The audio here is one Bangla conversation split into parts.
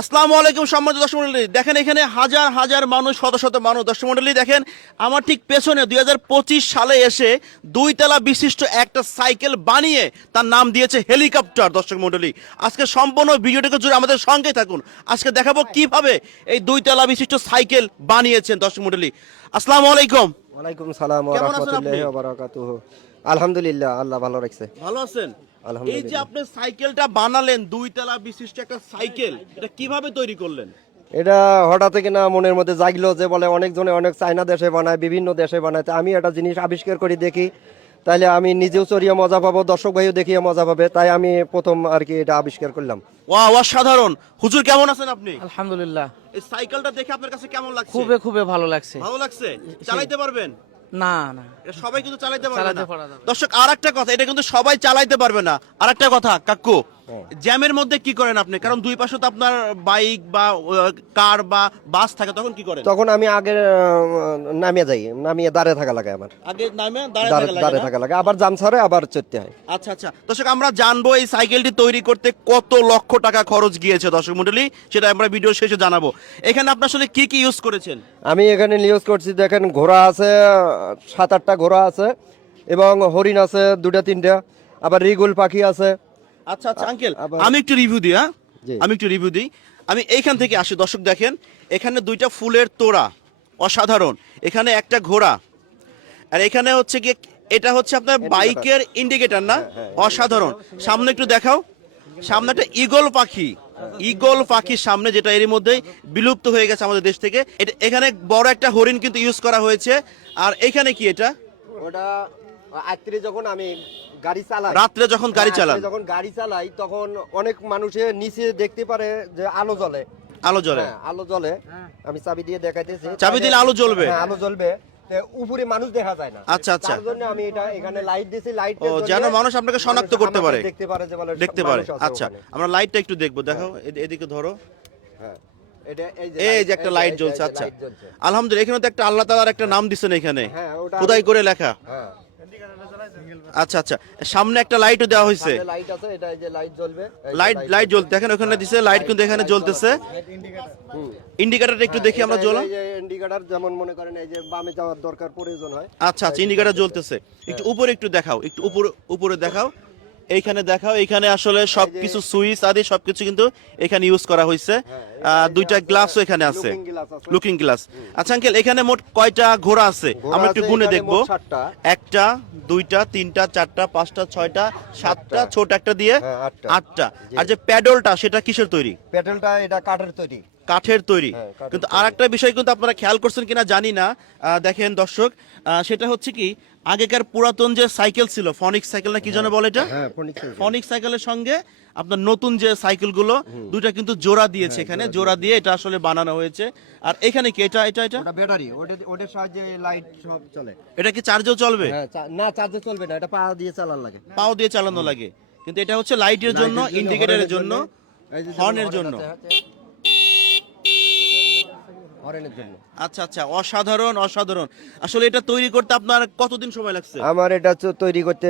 আসসালামু আলাইকুম সম্মানিত দর্শক মন্ডলী। দেখেন এখানে হাজার হাজার মানুষ শত শত মানুষ। দর্শক মন্ডলী দেখেন আমার ঠিক পেছনে দুই হাজার পঁচিশ সালে এসে দুই তলা বিশিষ্ট একটা সাইকেল বানিয়ে তার নাম দিয়েছে হেলিকপ্টার দর্শক মন্ডলী। আজকে সম্পূর্ণ ভিডিওটিকে জুড়ে আমাদের সঙ্গে থাকুন। আজকে দেখাবো কীভাবে এই দুই তলা বিশিষ্ট সাইকেল বানিয়েছেন দর্শক মন্ডলী। আসসালামু আলাইকুম। ওয়ালাইকুম সালাম ওয়া কেমন আছেন আপনি? রাহমাতুল্লাহি ওয়া বারাকাতুহু। আলহামদুলিল্লাহ আল্লাহ ভালো রাখছে। ভালো আছেন? এই যে আপনি সাইকেলটা বানালেন দুই তলা বিশিষ্ট একটা সাইকেল এটা কীভাবে তৈরি করলেন? এটা হঠাৎ থেকে না মনের মধ্যে জাগলো যে বলে অনেকজনে অনেক চাইনা দেশে বানায় বিভিন্ন দেশে বানায়। আমি একটা জিনিস আবিষ্কার করে দেখি। তাইলে আমি নিজেও চড়িয়ে মজা পাবো দর্শক ভাইও দেখিয়ে মজা পাবে। তাই আমি প্রথম আর কি এটা আবিষ্কার করলাম। ওয়া অসাধারণ। হুজুর কেমন আছেন আপনি? আলহামদুলিল্লাহ। এই সাইকেলটা দেখে আপনার কাছে কেমন লাগছে? খুবই খুবই ভালো লাগছে। ভালো লাগছে? চালাইতে পারবেন? না না এটা সবাই কিন্তু চালাইতে পারবে না। দর্শক আর একটা কথা এটা কিন্তু সবাই চালাইতে পারবে না আর একটা কথা কাকু। জ্যামের মধ্যে কি করেন আপনি? কারণ দুই পাশে তো আপনার বাইক বা কার বা বাস থাকে তখন কি করেন? তখন আমি আগে নামিয়ে যাই নামিয়ে দাঁড়িয়ে থাকা লাগে আমার। আগে নামে দাঁড়ায় থাকা লাগে থাকা লাগে। আবার জাম ছাড়ে আবার চড়তে হয়। আচ্ছা আচ্ছা। দর্শক আমরা জানব এই সাইকেলটি তৈরি করতে কত লক্ষ টাকা খরচ গিয়েছে দর্শক মন্ডলী? সেটা আমরা ভিডিও শেষে জানাব। এখানে আপনি আসলে কি কি ইউজ করেছেন? আমি এখানে ইউজ করছি দেখেন ঘোড়া আছে সাত আটটা ঘোড়া আছে এবং হরিণ আছে দুটা তিনটা। আবার রিগুল পাখি আছে আচ্ছা আচ্ছা আঙ্কেল আমি একটু রিভিউ দিই হ্যাঁ? আমি একটু রিভিউ দিই। আমি এইখান থেকে আসি দর্শক দেখেন এখানে দুইটা ফুলের তোড়া অসাধারণ। এখানে একটা ঘোড়া আর এখানে হচ্ছে কি এটা হচ্ছে আপনার বাইকের ইন্ডিকেটর না? অসাধারণ। সামনে একটু দেখাও। সামনে একটা ইগল পাখি। ইগল পাখির সামনে যেটা এর মধ্যে বিলুপ্ত হয়ে গেছে আমাদের দেশ থেকে। এটা এখানে বড় একটা হরিণ কিন্তু ইউজ করা হয়েছে। আর এখানে কি এটা? ওটা আত্রি যখন আমি গাড়ি চালাই রাত্রে যখন গাড়ি হ্যাঁ, চালান। যখন গাড়ি চালাই তখন অনেক মানুষের নিচে দেখতে পারে যে আলো জ্বলে। আলো জ্বলে। হ্যাঁ, আলো জ্বলে। আমি চাবি দিয়ে দেখাইতেছি। চাবি দিলে আলো জ্বলবে? হ্যাঁ, আলো জ্বলবে। উপরে মানুষ দেখা যায় না। আচ্ছা, আচ্ছা। তার জন্য আমি এটা এখানে লাইট দিয়েছি। লাইট ও, যেন মানুষ আপনাকে শনাক্ত করতে পারে। দেখতে পারে যে বলে দেখতে পারে। আচ্ছা আমরা লাইটটা একটু দেখব। দেখো এদিকে ধরো। হ্যাঁ। এটা এই যে একটা লাইট জ্বলছে আচ্ছা। আলহামদুলিল্লাহ এখানে তো একটা আল্লাহ তাআলার একটা নাম দিছেন এখানে। হ্যাঁ, খোদাই করে লেখা। হ্যাঁ। আচ্ছা আচ্ছা। সামনে একটা লাইটও দেওয়া হয়েছে। লাইট আছে এটা এই যে লাইট জ্বলবে। লাইট লাইট জ্বলতে দেখেন ওখানে দিছে লাইট কিন্তু এখানে জ্বলতেছে। ইন্ডিকেটরটা একটু দেখি আমরা জ্বলা ইন্ডিকেটর যেমন মনে করেন এই যে বামে যাওয়ার দরকার প্রয়োজন হয়। আচ্ছা আচ্ছা ইন্ডিকেটর জ্বলতেছে। একটু উপরে একটু দেখাও একটু উপরে উপরে দেখাও। এইখানে দেখাও এইখানে আসলে সবকিছু সুইচ আদি সবকিছু কিন্তু এখানে ইউজ করা হয়েছে। আহ, দুইটা গ্লাসও এখানে আছে। লুকিং গ্লাস আচ্ছা আঙ্কেল এখানে মোট কয়টা ঘোড়া আছে? আমরা একটু গুনে দেখব। একটা দুইটা তিনটা চারটা পাঁচটা ছয়টা সাতটা ছোট একটা দিয়ে হ্যাঁ, আটটা। আর যে প্যাডলটা সেটা কিসের তৈরি? পেট্রোলটা এটা কাঠের তৈরি। কাঠের তৈরি। হ্যাঁ, কিন্তু আর একটা বিষয় কিন্তু আপনারা খেয়াল করছেন কিনা জানি না। আহ, দেখেন দর্শক আহ, সেটা হচ্ছে কি আগেকার পুরাতন যে সাইকেল ছিল ফনিক সাইকেল না কি যেন বলে এটা? হ্যাঁ ফনিক সাইকেলের সঙ্গে আপনার নতুন যে সাইকেলগুলো দুইটা কিন্তু জোড়া দিয়েছে হ্যাঁ, এখানে। জোড়া দিয়ে এটা আসলে বানানো হয়েছে। আর এখানে কি এটা এটা এটা? ওটা ব্যাটারি ওটা ওটার সাহায্যে লাইট সব চলে। এটা কি চার্জও চলবে? হ্যাঁ না চার্জে চলবে না এটা পা দিয়ে চালানো লাগে। পাও দিয়ে চালানো লাগে। কিন্তু এটা হচ্ছে লাইটের জন্য ইন্ডিকেটারের জন্য, হর্নের জন্য। হর্নের জন্য। আচ্ছা আচ্ছা অসাধারণ অসাধারণ। আসলে এটা তৈরি করতে আপনার কতদিন সময় লাগছে? আমার এটা তৈরি করতে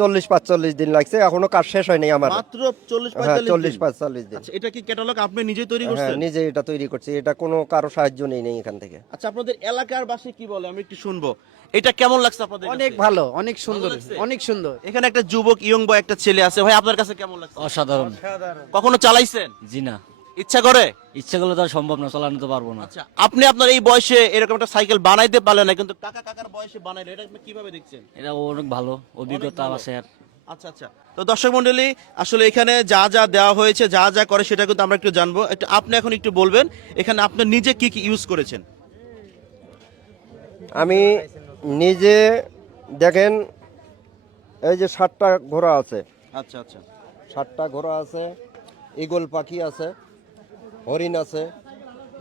চল্লিশ পাঁচচল্লিশ দিন লাগছে এখনও কাজ শেষ হয়নি আমার। মাত্র চল্লিশ হ্যাঁ চল্লিশ পাঁচচল্লিশ দিন। আচ্ছা এটা কি ক্যাটালগ আপনি নিজেই তৈরি হ্যাঁ করছেন? নিজে এটা তৈরি করছি এটা কোনো কারও সাহায্য নেই নেই এখান থেকে। আচ্ছা আপনাদের এলাকার বাসী কি বলে? আমি একটু শুনব। এটা কেমন লাগছে আপনাদের অনেক ভালো অনেক সুন্দর অনেক সুন্দর। এখানে একটা যুবক ইয়ং বয় একটা ছেলে আছে। ভাই আপনার কাছে কেমন লাগছে? অসাধারণ। কখনো চালাইছেন? জি না। ইচ্ছা করে? ইচ্ছা করলে তো আর সম্ভব না চালানো তো পারব না। আচ্ছা আপনি আপনার এই বয়সে এরকম একটা সাইকেল বানাইতে পারলেন না কিন্তু কাকা কাকার বয়সে বানাইলেন এটা আপনি কীভাবে দেখছেন? এটা অনেক ভালো অভিজ্ঞতা আছে আর আচ্ছা আচ্ছা। তো দর্শক মন্ডলী আসলে এখানে যা যা দেওয়া হয়েছে যা যা করে সেটা কিন্তু আমরা একটু জানব। একটু আপনি এখন একটু বলবেন এখানে আপনি নিজে কি কি ইউজ করেছেন? আমি নিজে দেখেন এই যে সাতটা ঘোড়া আছে। আচ্ছা আচ্ছা। সাতটা ঘোড়া আছে ইগল পাখি আছে। হরিণ আছে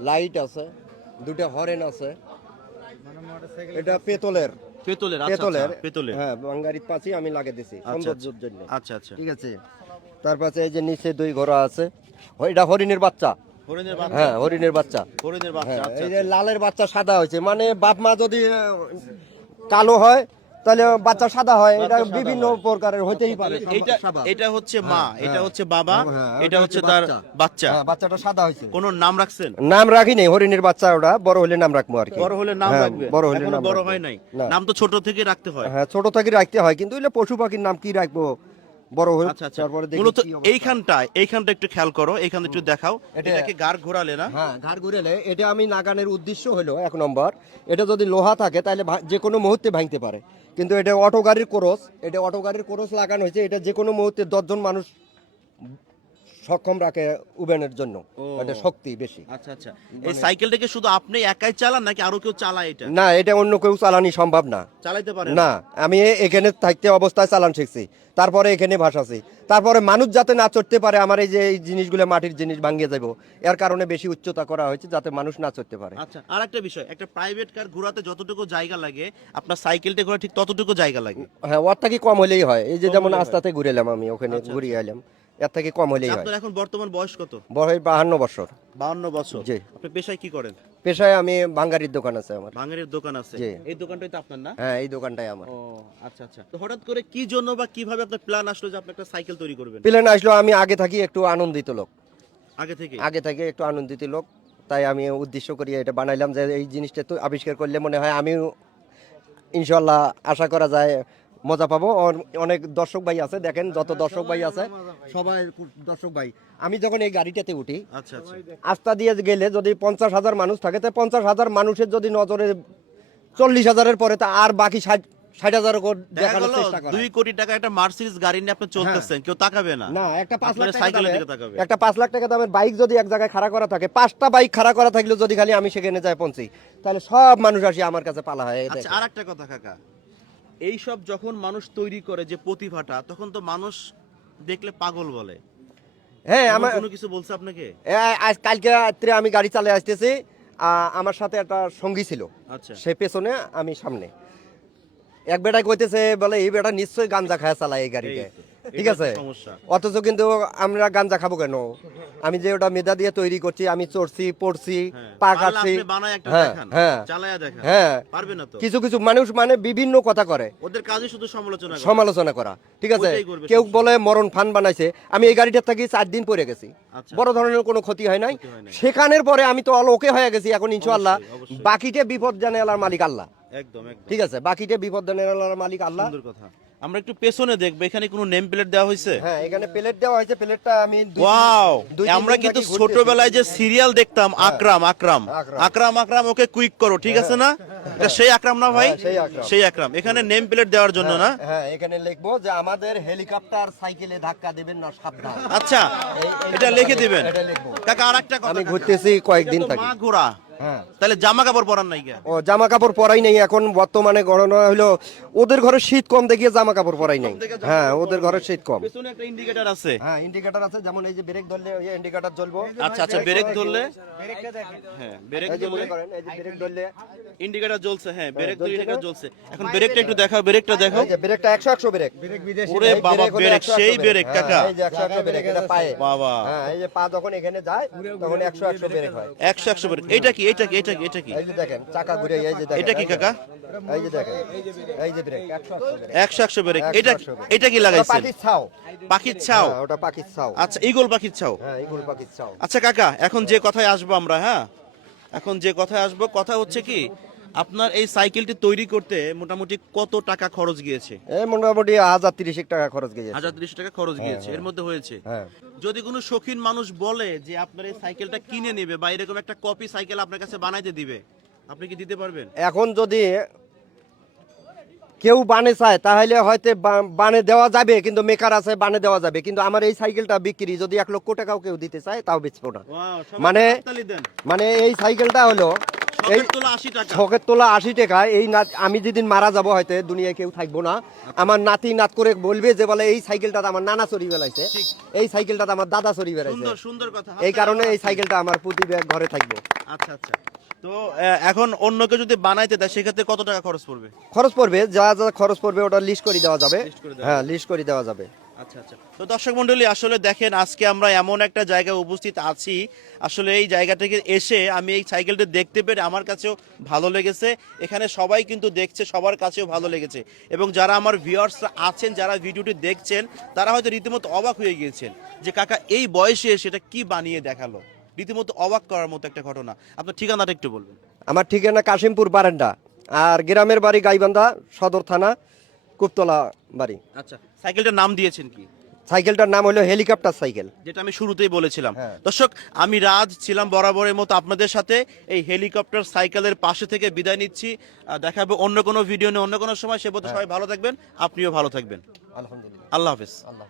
লাইট আছে দুটা হরেন আছে। এটা পেতলের। পেতলের আচ্ছা, পেতলের। আচ্ছা, পেতলের। হ্যাঁ বাঙ্গারির পাঁচি আমি লাগে দিছি আচ্ছা, সৌন্দর্যের জন্য। আচ্ছা আচ্ছা। ঠিক আছে? তার পাশে এই যে নিচে দুই ঘোড়া আছে। এটা হরিণের বাচ্চা। হরিণের বাচ্চা? হ্যাঁ হরিণের বাচ্চা। হরিণের বাচ্চা হ্যাঁ এই যে লালের বাচ্চা সাদা হয়েছে। মানে বাপ মা যদি কালো হয় তাহলে বাচ্চা সাদা হয় এটা বিভিন্ন প্রকারের হতেই পারে। এটা এটা হচ্ছে মা এটা হচ্ছে বাবা হ্যাঁ, এটা হচ্ছে তার বাচ্চা। হ্যাঁ, বাচ্চাটা সাদা হয়েছে। কোন নাম রাখছেন? নাম রাখিনি হরিণের বাচ্চা ওটা বড় হলে নাম রাখব আর কি। বড় হলে নাম হ্যাঁ, রাখবে? বড় হলে নাম বড় হয় নাই? নাম তো ছোট থেকে রাখতে হয়। হ্যাঁ ছোট থেকে রাখতে হয় কিন্তু পশু পাখির নাম কি রাখব? বড় হয়ে আচ্ছা আচ্ছা। তারপরে দেখি মূলত এইখানটায় এইখানটা একটু খেয়াল করো এইখানটা একটু দেখাও। এটা- এটাকে গার ঘোরালে না? হ্যাঁ ঘাড় ঘোরালে। এটা আমি নাগানের উদ্দেশ্য হলো এক নম্বর এটা যদি লোহা থাকে তাহলে যে কোনো মুহূর্তে ভাঙতে পারে। কিন্তু এটা অটো গাড়ির কোরস এটা অটো গাড়ির কোরস লাগানো হয়েছে এটা যে কোনো মুহূর্তে দশজন মানুষ সক্ষম রাখে উবেনের জন্য। এটা শক্তি বেশি। আচ্ছা আচ্ছা। এই সাইকেলটাকে শুধু আপনি একাই চালান নাকি আরও কেউ চালায় এটা? না এটা অন্য কেউ চালানি সম্ভব না। চালাইতে পারে না? আমি এখানে থাকতে অবস্থায় চালান শিখছি। তারপরে এখানে ভাসাছি তারপরে মানুষ যাতে না চড়তে পারে আমার এই যে এই জিনিসগুলো মাটির জিনিস ভাঙিয়ে যাব এর কারণে বেশি উচ্চতা করা হয়েছে যাতে মানুষ না চড়তে পারে। আচ্ছা আর একটা বিষয়। একটা প্রাইভেট কার ঘোরাতে যতটুকু জায়গা লাগে আপনার সাইকেলটা ঘোরা ঠিক ততটুকু জায়গা লাগে? হ্যাঁ ওর থেকে কম হলেই হয়? এই যে যেমন আস্তাতে ঘুরে এলাম আমি ওখানে আচ্ছা, ঘুরিয়ে এলাম। এর থেকে কম হলেই হয়। আপনার এখন বর্তমান বয়স কত? হয় বাহান্ন বছর। বাউন্ন বছর। জি। আপনি পেশায় কি করেন? পেশায় আমি বাঙ্গারির দোকান আছে আমার। ভাঙের দোকান আছে। জি। এই দোকানটাই তো আপনার না? হ্যাঁ এই দোকানটাই আমার। ও আচ্ছা আচ্ছা। তো হঠাৎ করে কি জন্য বা কীভাবে আপনার প্ল্যান আসলো যে আপনি একটা সাইকেল তৈরি করবেন? প্লেন আসলো আমি আগে থাকি একটু আনন্দিত লোক। আগে থেকে? আগে থেকে একটু আনন্দিত লোক। তাই আমি উদ্দেশ্য করি এটা বানাইলাম যে এই জিনিসটা তো আবিষ্কার করলে মনে হয় আমিও ইনশাল্লাহ আশা করা যায় মজা পাবো। অনেক দর্শক ভাই আছে দেখেন যত দর্শক ভাই আছে। সবাই দর্শক ভাই। আমি যখন এই গাড়িটাতে উঠি আচ্ছা আচ্ছা। আস্থা দিয়ে গেলে যদি পঞ্চাশ হাজার মানুষ থাকে তো পঞ্চাশ হাজার মানুষের যদি নজরে চল্লিশ হাজারের পরে তা আর বাকি ষাট ষাট হাজার দেখানোর চেষ্টা করা। দুই কোটি টাকা একটা মার্সিডিজ গাড়ি নিয়ে আপনি চলতেছেন কেউ তাকাবে না। না একটা পাঁচ লাখ টাকা একটা পাঁচ লাখ টাকা দামের বাইক যদি এক জায়গায় খাড়া করা থাকে পাঁচটা বাইক খাড়া করা থাকলে যদি খালি আমি সেখানে যাই পৌঁছি তাহলে সব মানুষ আসি আমার কাছে পালা হয় আচ্ছা আর একটা কথা কাকা। এই সব যখন মানুষ তৈরি করে যে প্রতিভাটা তখন তো মানুষ দেখলে পাগল বলে। হ্যাঁ আমার কোনো কিছু বলছে আপনাকে? আজ কালকে রাত্রে আমি গাড়ি চালিয়ে আসতেছি আমার সাথে একটা সঙ্গী ছিল। আচ্ছা। সে পেছনে আমি সামনে। এক বেটা কইতেছে বলে এই বেটা নিশ্চয়ই গাঞ্জা খায় চালায় এই গাড়িতে। ঠিক আছে? অথচ কিন্তু আমরা গাঞ্জা খাব কেন? আমি যে ওটা মেদা দিয়ে তৈরি করছি আমি চড়ছি পড়ছি হ্যাঁ। পা কাটছি। হ্যাঁ হ্যাঁ। হ্যাঁ। কিছু কিছু মানুষ মানে বিভিন্ন কথা করে। ওদের কাজে শুধু সমালোচনা সমালোচনা করা ঠিক আছে? কেউ বলে মরণ ফান বানাইছে আমি এই গাড়িটার থাকি চার দিন পরে গেছি। আচ্ছা। বড় ধরনের কোনো ক্ষতি হয় নাই। সেখানের পরে আমি তো অল ওকে হয়ে গেছি এখন ইনশাআল্লাহ। অবশ্যই, অবশ্যই। বাকিটা বিপদ জানে আল্লাহর মালিক আল্লাহ। একদম একদম। ঠিক আছে? বাকিটা বিপদ জানে আল্লাহর মালিক আল্লাহ। কথা। আমরা একটু পেছনে দেখব এখানে কোনো নেম প্লেট দেওয়া হয়েছে? হ্যাঁ এখানে প্লেট দেওয়া হয়েছে প্লেটটা আমি ওয়াও আমরা কিন্তু ছোটবেলায় যে সিরিয়াল দেখতাম আকরাম আকরাম। আকরাম। আকরাম আকরাম ওকে কুইক করো ঠিক আছে না? এটা সেই আকরাম না ভাই? হ্যাঁ, সেই আকরাম। এখানে নেম প্লেট দেওয়ার জন্য না? হ্যাঁ এখানে লিখব যে আমাদের হেলিকপ্টার সাইকেলে ধাক্কা দেবেন না সাবধান। আচ্ছা এটা লিখে দিবেন। কাকা আর একটা কথা আমি ঘুরতেছি কয়েকদিন থাকি। মা ঘোড়া। হ্যাঁ তাহলে জামা কাপড় পরান নাই ও জামা কাপড় পরাই নাই এখন বর্তমানে গণনা হলো ওদের ঘরে শীত কম দেখিয়ে জামা কাপড় পরাই নাই। হ্যাঁ ওদের ঘরে শীত কম। পেছনে একটা ইন্ডিকেটর আছে। হ্যাঁ ইন্ডিকেটর আছে যেমন এই যে ব্রেক ধরলে ওই ইন্ডিকেটর জ্বলবো। আচ্ছা আচ্ছা ব্রেক ধরলে হ্যাঁ ব্রেক এই যে মনে ধরলে এই যে ব্রেক ধরলে। ইন্ডিকেটর জ্বলছে হ্যাঁ ব্রেক জ্বলছে ইন্ডিকেটর জ্বলছে। এখন ব্রেকটা একটু দেখাও ব্রেকটা দেখাও। এই যে ব্রেকটা 100 100 ব্রেক ওরে বাবা ব্রেক হলো ব্রেক 100 100 সেই ব্রেক হ্যাঁ, কাকা। এই যে 100 100 ব্রেক এটা পায়ে। বাবা। হ্যাঁ এই যে পা যখন এখানে যায় তখন 100 100 ব্রেক হয়। একশো একশো ব্রেক এটা কি? এটা কি এটা কি এটা কি? এই যে দেখেন চাকা ঘুরে এই যে দেখেন এটা কি কাকা? এই যে দেখেন এই যে ব্রেক 100 100 ব্রেক একশো একশো ব্রেক 100 এটা এটা কি লাগাইছেন? পাখির ছাও। পাখির ছাও? হ্যাঁ, ওটা পাখির ছাও। আচ্ছা ইগল পাখির ছাও? হ্যাঁ ইগল পাখির ছাও। আচ্ছা কাকা এখন যে কথায় আসব আমরা হ্যাঁ? এখন যে কথায় আসব কথা হচ্ছে কি আপনার এই সাইকেলটি তৈরি করতে মোটামুটি কত টাকা খরচ গিয়েছে? এই মোটামুটি হাজার তিরিশ টাকা খরচ গেছে হাজার ত্রিশ টাকা খরচ গিয়েছে এর মধ্যে হয়েছে। হ্যাঁ। যদি কোনো শৌখিন মানুষ বলে যে আপনার এই সাইকেলটা কিনে নেবে বা এরকম একটা কপি সাইকেল আপনার কাছে বানাইতে দিবে আপনি কি দিতে পারবেন? এখন যদি কেউ বানে চায় তাহলে হয়তো বানে দেওয়া যাবে কিন্তু মেকার আছে বানে দেওয়া যাবে। কিন্তু আমার এই সাইকেলটা বিক্রি যদি এক লক্ষ টাকাও কেউ দিতে চায় তাও বেচবো না। মানে- মানে এই সাইকেলটা হলো এই তোলা আশি টাকা। ছকের তোলা আশি টাকা এই আমি যেদিন মারা যাব হয়তো দুনিয়ায় কেউ থাকব না। আমার নাতি নাত করে বলবে যে বলে এই সাইকেলটা আমার নানা বেলাইছে এই সাইকেলটা আমার দাদা চুরি বেলাইছে সুন্দর কথা। এই কারণে এই সাইকেলটা আমার প্রতি ঘরে থাকব। আচ্ছা আচ্ছা। তো এখন অন্য কেউ যদি বানাইতে দেয় সেক্ষেত্রে কত টাকা খরচ পড়বে? খরচ পড়বে যা যা খরচ পড়বে ওটা লিস্ট করে দেওয়া যাবে। হ্যাঁ লিস্ট করে দেওয়া যাবে। আচ্ছা আচ্ছা। তো দর্শক মন্ডলী, আসলে দেখেন, আজকে আমরা এমন একটা জায়গায় উপস্থিত আছি। আসলে এই জায়গা থেকে এসে আমি এই সাইকেলটা দেখতে পেরে আমার কাছেও ভালো লেগেছে। এখানে সবাই কিন্তু দেখছে, সবার কাছেও ভালো লেগেছে। এবং যারা আমার ভিউয়ার্সরা আছেন, যারা ভিডিওটি দেখছেন, তারা হয়তো রীতিমতো অবাক হয়ে গিয়েছেন যে, কাকা, এই বয়সে সেটা কি বানিয়ে দেখাল? রীতিমতো অবাক করার মতো একটা ঘটনা। আপনার ঠিকানাটা একটু বলবেন। আমার ঠিকানা কাশিমপুর বারান্ডা আর গ্রামের বাড়ি গাইবান্ধা, সদর থানা কুপতলা বাড়ি। আচ্ছা সাইকেলটার নাম দিয়েছেন কি? সাইকেলটার নাম হলো হেলিকপ্টার সাইকেল। যেটা আমি শুরুতেই বলেছিলাম। হ্যাঁ। দর্শক আমি রাজ ছিলাম বরাবরের মতো আপনাদের সাথে। এই হেলিকপ্টার সাইকেলের পাশে থেকে বিদায় নিচ্ছি। দেখাবো অন্য কোনো ভিডিও নিয়ে অন্য কোনো সময়। সে বলতে সবাই ভালো থাকবেন। আপনিও ভালো থাকবেন। আলহামদুলিল্লাহ। আল্লাহ হাফিজ। আল্লাহ